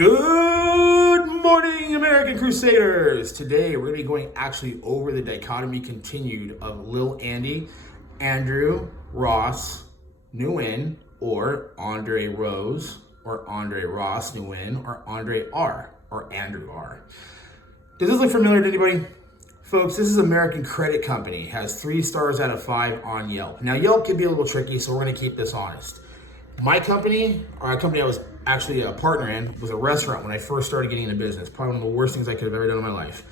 Good morning, American Crusaders. Today, we're going to be going actually over the dichotomy continued of Lil Andy, Andrew Ross Ngyuen, or Andre Rose, or Andre Ross Ngyuen, or Andre R, or Andrew R. Does this look familiar to anybody? Folks, this is American Credit Company. It has 3 stars out of 5 on Yelp. Now, Yelp can be a little tricky, so we're going to keep this honest. My company, or a company I was actually a partner in, was a restaurant when I first started getting into business. Probably one of the worst things I could have ever done in my life.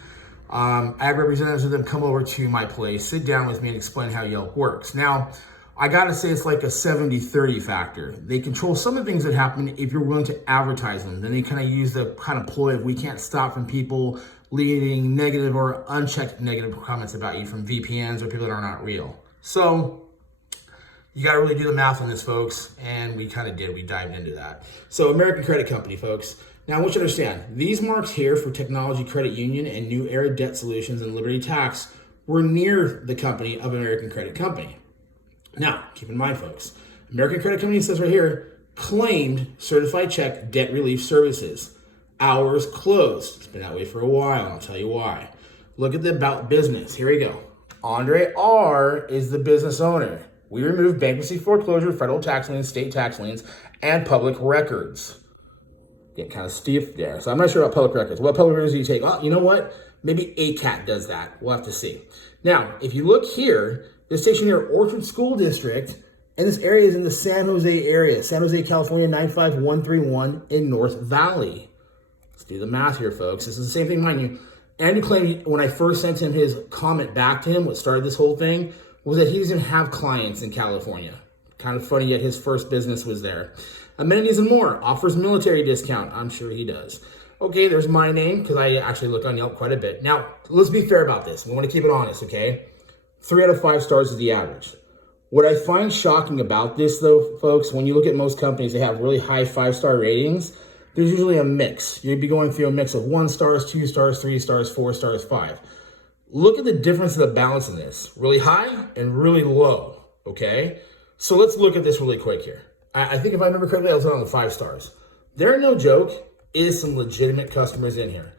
I had representatives of them come over to my place, sit down with me and explain how Yelp works. Now, I gotta say it's like a 70-30 factor. They control some of the things that happen if you're willing to advertise them. Then they kind of use the kind of ploy of we can't stop from people leaving negative or unchecked negative comments about you from VPNs or people that are not real. So, you got to really do the math on this, folks, and we kind of did. We dived into that. So, American Credit Company, folks. Now, I want you to understand, these marks here for Technology Credit Union and New Era Debt Solutions and Liberty Tax were near the company of American Credit Company. Now, keep in mind, folks, American Credit Company says right here, claimed certified check debt relief services. Hours closed. It's been that way for a while, and I'll tell you why. Look at the about business. Here we go. Andre R is the business owner. We remove bankruptcy, foreclosure, federal tax liens, state tax liens, and public records. Get kind of stiff there. So I'm not sure about public records. What public records do you take? Oh, you know what? Maybe ACAT does that. We'll have to see. Now, if you look here, this takes you near Orchard School District, and this area is in the San Jose area. San Jose, California, 95131 in North Valley. Let's do the math here, folks. This is the same thing, mind you. Andrew claimed when I first sent him his comment back to him, what started this whole thing, was that he doesn't have clients in California. Kind of funny, yet his first business was there. Amenities and more. Offers military discount. I'm sure he does. Okay, there's my name, because I actually look on Yelp quite a bit. Now, let's be fair about this. We want to keep it honest, okay? 3 out of 5 stars is the average. What I find shocking about this, though, folks, when you look at most companies, they have really high 5-star ratings. There's usually a mix. You'd be going through a mix of 1 stars, 2 stars, 3 stars, 4 stars, 5. Look at the difference in the balance in this. Really high and really low, okay? So let's look at this really quick here. I think if I remember correctly, I was on the 5 stars. There, no joke, is some legitimate customers in here.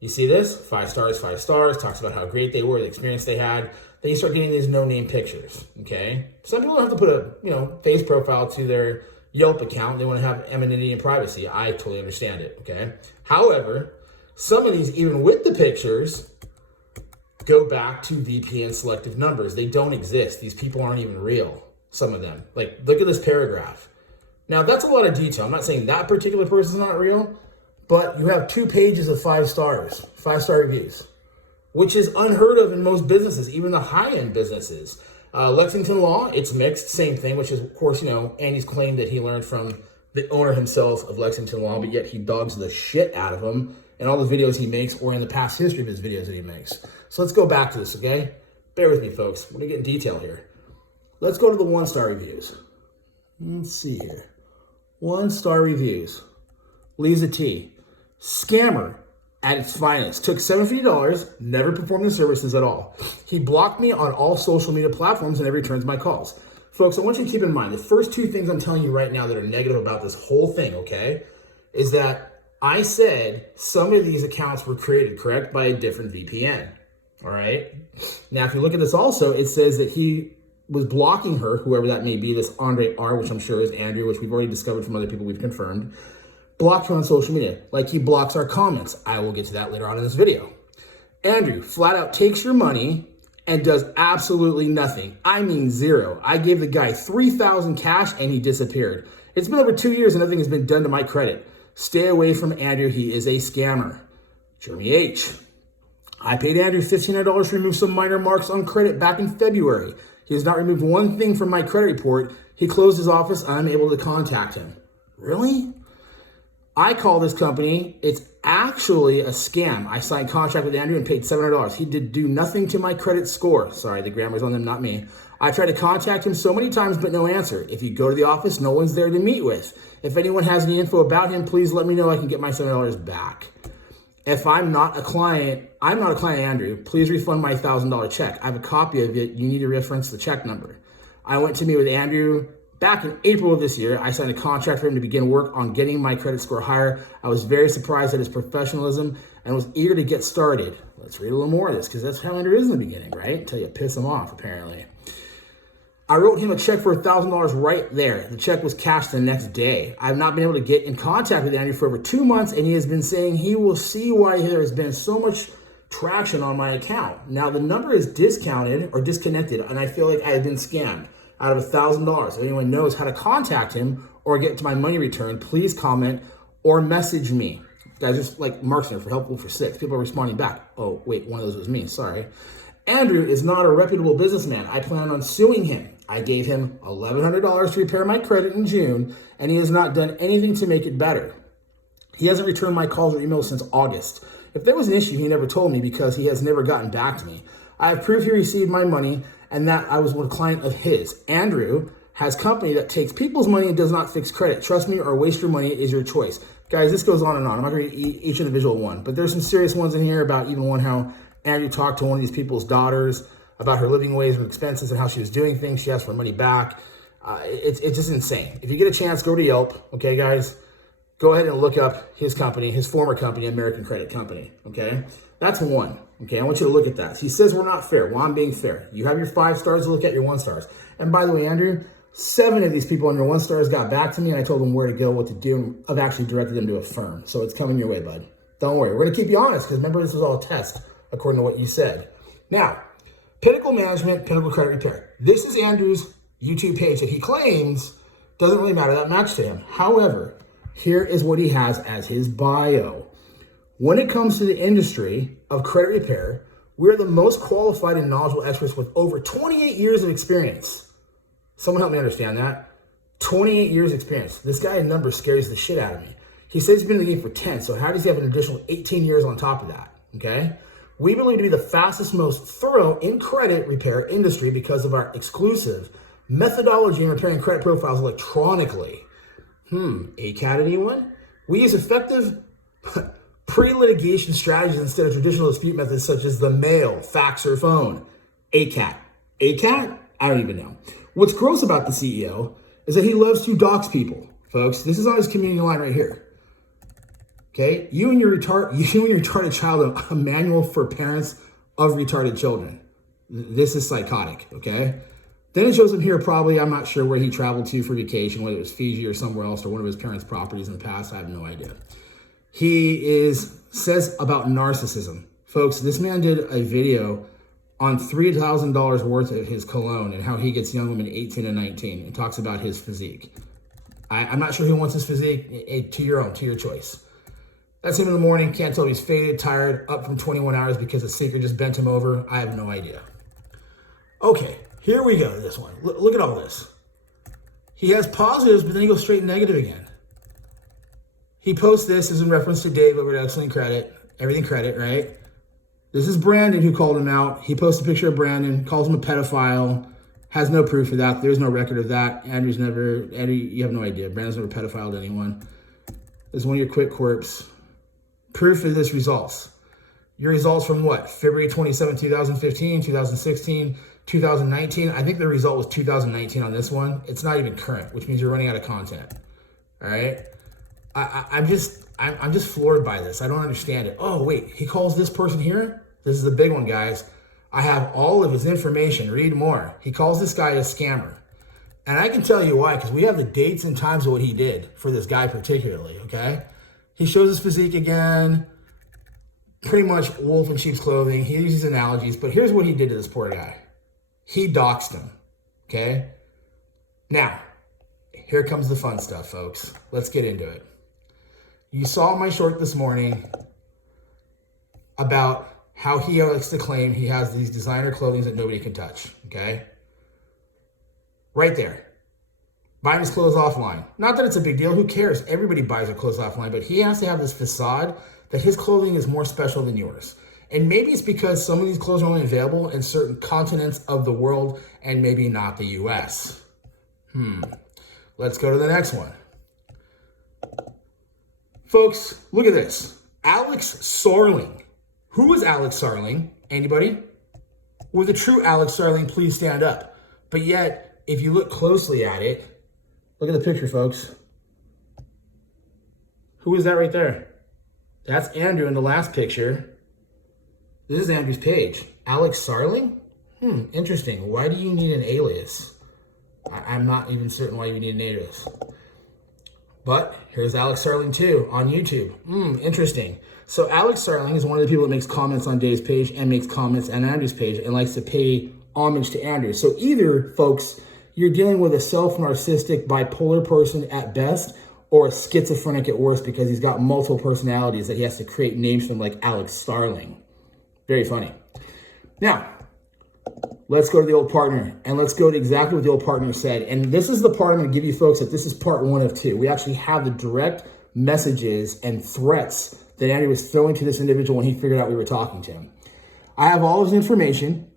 You see this? 5 stars, 5 stars, talks about how great they were, the experience they had. Then you start getting these no-name pictures, okay? Some people have to put a face profile to their Yelp account. They want to have anonymity and privacy. I totally understand it, okay? However, some of these, even with the pictures, go back to VPN selective numbers. They don't exist. These people aren't even real, some of them. Like, look at this paragraph. Now, that's a lot of detail. I'm not saying that particular person's not real, but you have 2 pages of 5 stars, 5-star reviews, which is unheard of in most businesses, even the high-end businesses. Lexington Law, it's mixed, same thing, which is, of course, Andy's claimed that he learned from the owner himself of Lexington Law, but yet he dogs the shit out of him in all the videos he makes or in the past history of his videos that he makes. So let's go back to this, okay? Bear with me, folks. We're going to get in detail here. Let's go to the 1-star reviews. Let's see here. 1-star reviews. Lisa T. Scammer at its finest. Took $750, never performed the services at all. He blocked me on all social media platforms and never returns my calls. Folks, I want you to keep in mind, the first 2 things I'm telling you right now that are negative about this whole thing, okay, is that I said some of these accounts were created, correct, by a different VPN. All right. Now, if you look at this also, it says that he was blocking her, whoever that may be, this Andre R, which I'm sure is Andrew, which we've already discovered from other people we've confirmed, blocked her on social media, like he blocks our comments. I will get to that later on in this video. Andrew flat out takes your money and does absolutely nothing. I mean, zero. I gave the guy $3,000 cash and he disappeared. It's been over 2 years and nothing has been done to my credit. Stay away from Andrew. He is a scammer. Jeremy H. I paid Andrew $1,500 to remove some minor marks on credit back in February. He has not removed one thing from my credit report. He closed his office. I'm able to contact him. Really? I call this company. It's actually a scam. I signed a contract with Andrew and paid $700. He did do nothing to my credit score. Sorry, the grammar's on them, not me. I tried to contact him so many times, but no answer. If you go to the office, no one's there to meet with. If anyone has any info about him, please let me know. I can get my $700 back. If I'm not a client Andrew, please refund my $1,000 check. I have a copy of it. You need to reference the check number. I went to meet with Andrew Back in April of this year, I signed a contract for him to begin work on getting my credit score higher. I was very surprised at his professionalism and was eager to get started. Let's read a little more of this, because that's how Andrew is in the beginning, right? Until you piss him off, apparently. I wrote him a check for $1,000 right there. The check was cashed the next day. I've not been able to get in contact with Andrew for over 2 months, and he has been saying he will see why there has been so much traction on my account. Now, the number is discounted or disconnected, and I feel like I have been scammed out of $1,000. If anyone knows how to contact him or get to my money return, please comment or message me. Guys, just like Mark's there for helpful for 6. People are responding back. Oh, wait, one of those was me. Sorry. Andrew is not a reputable businessman. I plan on suing him. I gave him $1,100 to repair my credit in June, and he has not done anything to make it better. He hasn't returned my calls or emails since August. If there was an issue, he never told me because he has never gotten back to me. I have proof he received my money and that I was a client of his. Andrew has company that takes people's money and does not fix credit. Trust me or waste your money is your choice. Guys, this goes on and on. I'm not going to read each individual one, but there's some serious ones in here about even one how Andrew talked to one of these people's daughters about her living ways and expenses and how she was doing things. She asked for money back. It's just insane. If you get a chance, go to Yelp. Okay, guys, go ahead and look up his company, his former company, American Credit Company. Okay, that's one. Okay, I want you to look at that. He says we're not fair. Well, I'm being fair. You have your 5 stars, look at your 1 stars. And by the way, Andrew, 7 of these people on your 1 stars got back to me, and I told them where to go, what to do, and I've actually directed them to a firm. So it's coming your way, bud. Don't worry. We're going to keep you honest, because remember, this was all a test, according to what you said. Now, Pinnacle Management, Pinnacle Credit Repair. This is Andrew's YouTube page that he claims doesn't really matter that much to him. However, here is what he has as his bio. When it comes to the industry of credit repair, we're the most qualified and knowledgeable experts with over 28 years of experience. Someone help me understand that. 28 years experience. This guy's number scares the shit out of me. He says he's been in the game for 10, so how does he have an additional 18 years on top of that? Okay? We believe to be the fastest, most thorough in credit repair industry because of our exclusive methodology in repairing credit profiles electronically. ACAT, anyone? We use effective pre-litigation strategies instead of traditional dispute methods such as the mail, fax, or phone. ACAT. ACAT? I don't even know. What's gross about the CEO is that he loves to dox people. Folks, this is on his community line right here. Okay? You and your retarded child, a manual for parents of retarded children. This is psychotic, okay? Then it shows him here probably, I'm not sure where he traveled to for vacation, whether it was Fiji or somewhere else or one of his parents' properties in the past. I have no idea. He says about narcissism. Folks, this man did a video on $3,000 worth of his cologne and how he gets young women 18 and 19 and talks about his physique. I'm not sure who wants his physique. To your own, to your choice. That's him in the morning. Can't tell if he's faded, tired, up from 21 hours because a seeker just bent him over. I have no idea. Okay, here we go. This one. Look at all this. He has positives, but then he goes straight negative again. He posts this as in reference to Dave over at Excellent Credit, Everything Credit, right? This is Brandon who called him out. He posted a picture of Brandon, calls him a pedophile, has no proof of that. There's no record of that. Andrew, you have no idea. Brandon's never pedophiled anyone. This is one of your quick quirks. Proof of this results. Your results from what? February 27, 2015, 2016, 2019. I think the result was 2019 on this one. It's not even current, which means you're running out of content. All right? I'm just floored by this. I don't understand it. Oh, wait, he calls this person here? This is the big one, guys. I have all of his information. Read more. He calls this guy a scammer. And I can tell you why, because we have the dates and times of what he did for this guy particularly, okay? He shows his physique again, pretty much wolf in sheep's clothing. He uses analogies, but here's what he did to this poor guy. He doxed him, okay? Now, here comes the fun stuff, folks. Let's get into it. You saw my short this morning about how he likes to claim he has these designer clothing that nobody can touch, okay? Right there. Buying his clothes offline. Not that it's a big deal. Who cares? Everybody buys their clothes offline, but he has to have this facade that his clothing is more special than yours. And maybe it's because some of these clothes are only available in certain continents of the world and maybe not the US. Let's go to the next one. Folks, look at this. Alex Sarling. Who is Alex Sarling? Anybody? Will the true Alex Sarling please stand up? But yet, if you look closely at it, Look at the picture, folks. Who is that right there? That's Andrew in the last picture. This is Andrew's page. Alex Sarling? Interesting. Why do you need an alias? I'm not even certain why you need an alias. But here's Alex Sarling too on YouTube. Interesting. So Alex Sarling is one of the people that makes comments on Dave's page and makes comments on Andrew's page and likes to pay homage to Andrew. So either, folks, you're dealing with a self-narcissistic bipolar person at best or a schizophrenic at worst because he's got multiple personalities that he has to create names from, like Alex Starling. Very funny. Now, let's go to the old partner, and let's go to exactly what the old partner said. And this is the part I'm going to give you folks that this is part 1 of 2. We actually have the direct messages and threats that Andrew was throwing to this individual when he figured out we were talking to him. I have all his information.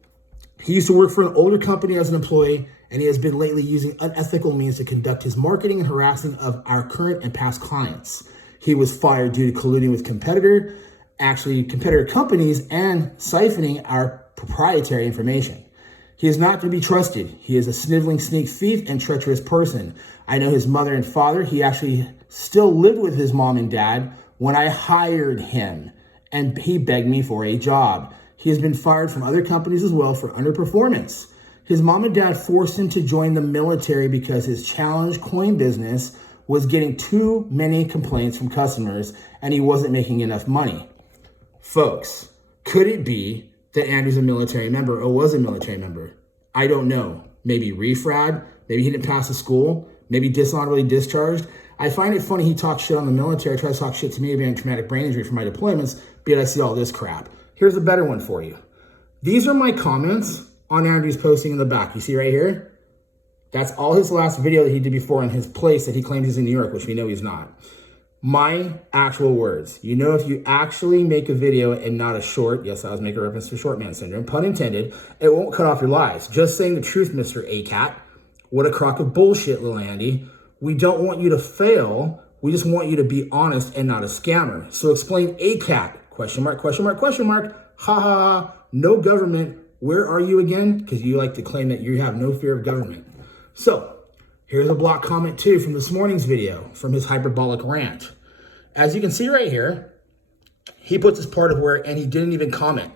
He used to work for an older company as an employee, and he has been lately using unethical means to conduct his marketing and harassing of our current and past clients. He was fired due to colluding with competitor companies and siphoning our proprietary information. He is not to be trusted. He is a sniveling sneak thief and treacherous person. I know his mother and father. He actually still lived with his mom and dad when I hired him, and he begged me for a job. He has been fired from other companies as well for underperformance. His mom and dad forced him to join the military because his challenge coin business was getting too many complaints from customers and he wasn't making enough money. Folks, could it be that Andrew's a military member or was a military member? I don't know. Maybe refrad, maybe he didn't pass the school, maybe dishonorably discharged. I find it funny he talks shit on the military, tries to talk shit to me about traumatic brain injury for my deployments, but yet I see all this crap. Here's a better one for you. These are my comments on Andrew's posting in the back. You see right here? That's all his last video that he did before in his place that he claims he's in New York, which we know he's not. My actual words. You know, if you actually make a video and not a short, yes, I was making a reference to short man syndrome, pun intended, it won't cut off your lives. Just saying the truth, Mr. ACAT. What a crock of bullshit, Lil Andy. We don't want you to fail. We just want you to be honest and not a scammer. So explain ACAT. Question mark, question mark, question mark. Ha ha ha. No government. Where are you again? Because you like to claim that you have no fear of government. So here's a block comment too from this morning's video from his hyperbolic rant. As you can see right here, he puts his part of where, and he didn't even comment.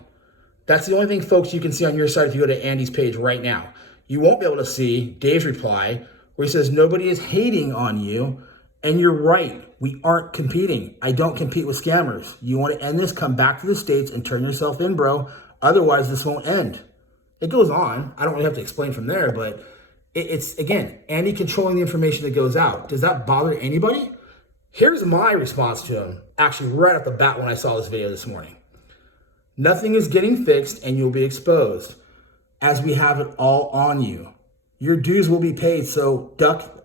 That's the only thing, folks, you can see on your side if you go to Andy's page right now. You won't be able to see Dave's reply where he says, nobody is hating on you. And you're right. We aren't competing. I don't compete with scammers. You want to end this? Come back to the States and turn yourself in, bro. Otherwise, this won't end. It goes on. I don't really have to explain from there, but it's, again, Andy controlling the information that goes out. Does that bother anybody? Here's my response to him, actually right off the bat when I saw this video this morning. Nothing is getting fixed and you'll be exposed as we have it all on you. Your dues will be paid, so duck.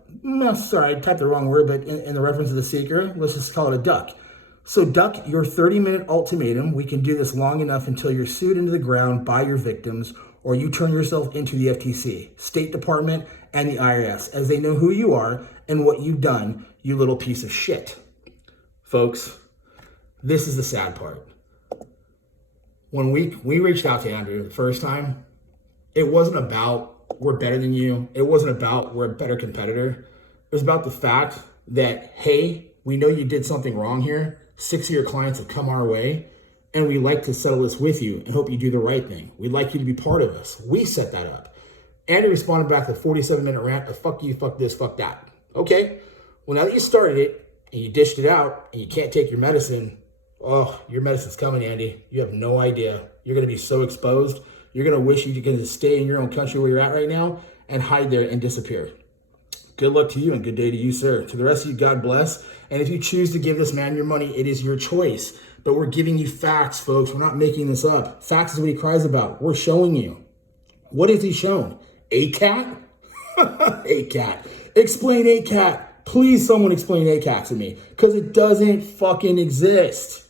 Sorry, I typed the wrong word, but in the reference of the seeker, let's just call it a duck. So duck your 30-minute ultimatum. We can do this long enough until you're sued into the ground by your victims or you turn yourself into the FTC, State Department, and the IRS, as they know who you are and what you've done, you little piece of shit. Folks, this is the sad part. When we reached out to Andrew the first time, it wasn't about we're better than you. It wasn't about we're a better competitor. It was about the fact that, hey, we know you did something wrong here. 6 of your clients have come our way, and we'd like to settle this with you and hope you do the right thing. We'd like you to be part of us. We set that up. Andrew responded back to a 47-minute rant of fuck you, fuck this, fuck that. Okay, well, now that you started it and you dished it out and you can't take your medicine, oh, your medicine's coming, Andy. You have no idea. You're going to be so exposed. You're going to wish you could just stay in your own country where you're at right now and hide there and disappear. Good luck to you and good day to you, sir. To the rest of you, God bless. And if you choose to give this man your money, it is your choice. But we're giving you facts, folks. We're not making this up. Facts is what he cries about. We're showing you. What has he shown? ACAT? ACAT. Explain ACAT. Please, someone explain ACAT to me. Because it doesn't fucking exist.